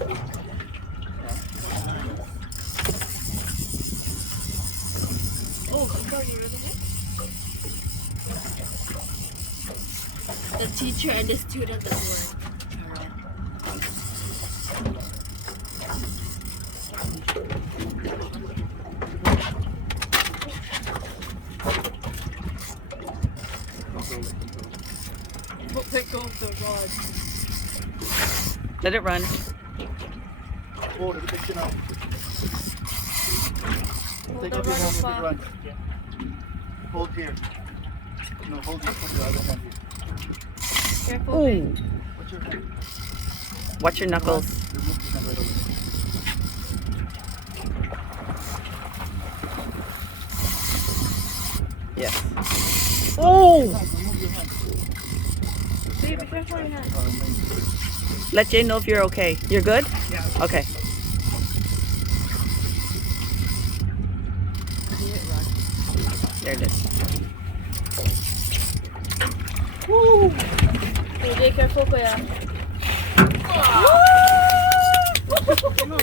Oh, are you reading it? The teacher and the student at work. Pick up the rod. Let it run. Oh, the picture now. Hold Take the up your rod hand, pa. run. Hold here. No, hold here. Put the other hand here. Careful. Ooh. What's your hand? Watch your knuckles. Remove the hand right away. Yes. Oh! Remove your hand. Baby, careful your hand. Let Jane know if you're okay. You're good? Yeah. Okay. There it is. Woo! Baby, careful kuya. Come on.